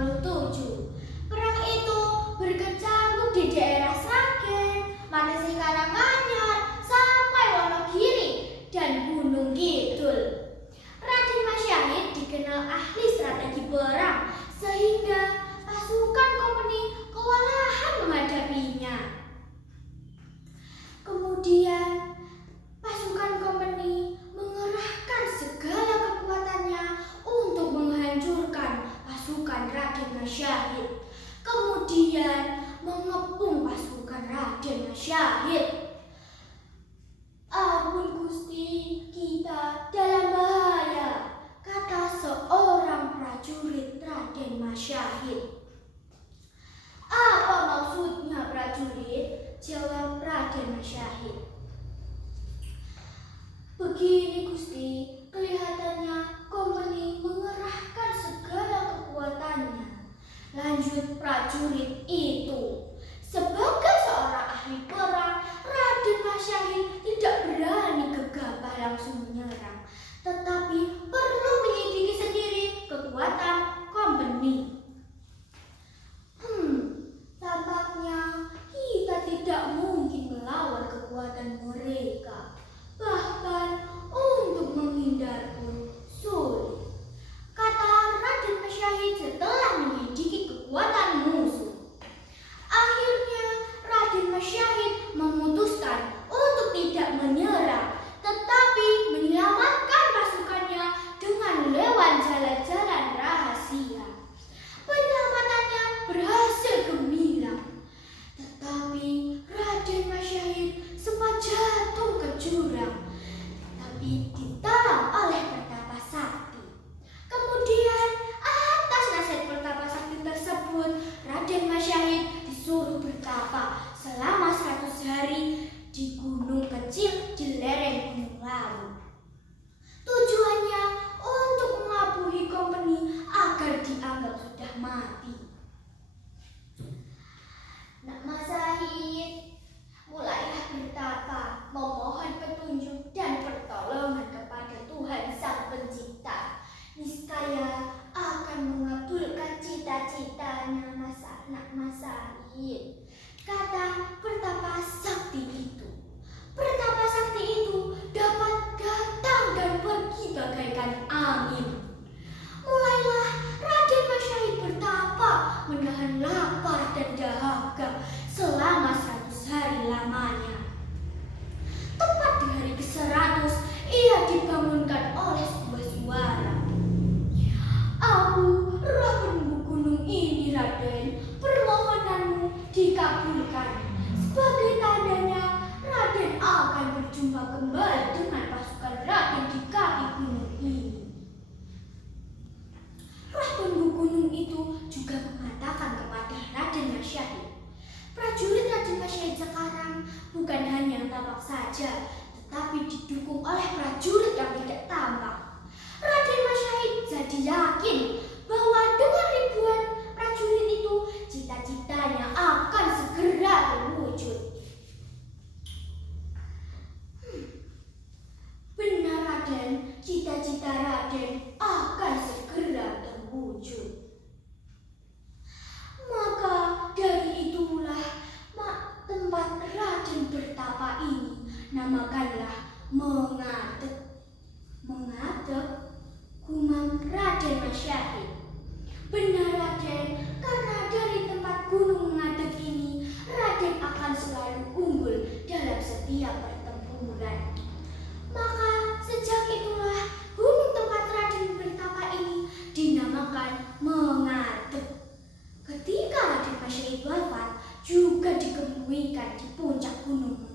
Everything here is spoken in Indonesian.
1957. Perang itu berkecamuk di daerah Sragen, Manesih Karanganyar, sampai Wonogiri dan Gunung Kidul. Raden Mas Syahid dikenal ahli strategi perang sehingga pasukan kompeni kewalahan menghadapinya. Kemudian pasukan kompeni mengerahkan segala kekuatannya untuk menghancurkan pasukan Raden Mas Syahid. Kemudian mengepung pasukan Raden Mas Syahid. "Ampun Gusti, kita dalam bahaya," kata seorang prajurit Raden Mas Syahid. "Apa maksudnya prajurit?" jawab Raden Mas Syahid. "Begini Gusti, kelihatannya kompeni mengerahkan segala kekuatannya," lanjut prajurit itu. Sebagai seorang ahli perang, Raden Mas Syahid tidak berani gegabah langsung menyerang, tetapi perlu menyelidiki sendiri kekuatan kompeni. Tampaknya kita tidak mungkin melawan kekuatan mereka. Bahkan untuk menghindar pun sulit, kata Raden Mas Syahid setelah menyelidiki kekuatan musuh. Akhirnya Raden Mas Syahid memutuskan untuk tidak menyerang, tetapi menyelamatkan pasukannya dengan lewat jalan-jalan rahasia. Penyelamatannya berhasil gemilang, tetapi Raden Mas Syahid sempat jatuh ke jurang, tapi ditolong oleh Pertapa Sakti. Kemudian atas nasihat Pertapa Sakti tersebut, Raden Mas Syahid disuruh bertapa selama 100 hari di gunung kecil di lereng Gunung Lawu. Tujuannya untuk mengelabui kompeni agar dianggap sudah mati. "Nak Mas Syahid, mulailah bertapa, memohon petunjuk dan pertolongan kepada Tuhan Sang Pencipta. Niscaya akan mengabulkan cita-citanya Nak Mas Syahid," kata Pertapa Sakti itu. Pertapa Sakti itu dapat datang dan pergi bagaikan angin. Mulailah Raden Mas Syahid bertapa menahan lapar dan dahaga selama 100 hari lamanya. Tepat di hari ke-100, ia dibangunkan oleh sebuah suara. "Aku Raden Gunung ini, Raden, permohonanmu dikabulkan. Sebagai tandanya, Raden akan berjumpa kembali dengan pasukan Raden di kaki gunung ini." Raden Gunung itu juga mengatakan kepada Raden Mas Syahid, prajurit Raden Mas Syahid sekarang bukan hanya tampak saja, tetapi didukung oleh prajurit yang tidak tampak. Raden Mas Syahid jadi yakin bahwa dengan ribuan prajurit itu, cita-citanya akan segera terwujud. Benar Raden, cita-cita Raden akan segera terwujud. Maka dari itulah tempat Raden bertapa ini namakanlah Mengadep Gumang Raden Mas Syahid. Benar Raden, karena dari tempat gunung Mengadep ini, Raden akan selalu unggul dalam setiap pertempuran. Maka sejak itulah gunung tempat Raden bertapa ini dinamakan Mengadep. Ketika Raden Mas Syahid wafat, juga dikebumikan di puncak gunung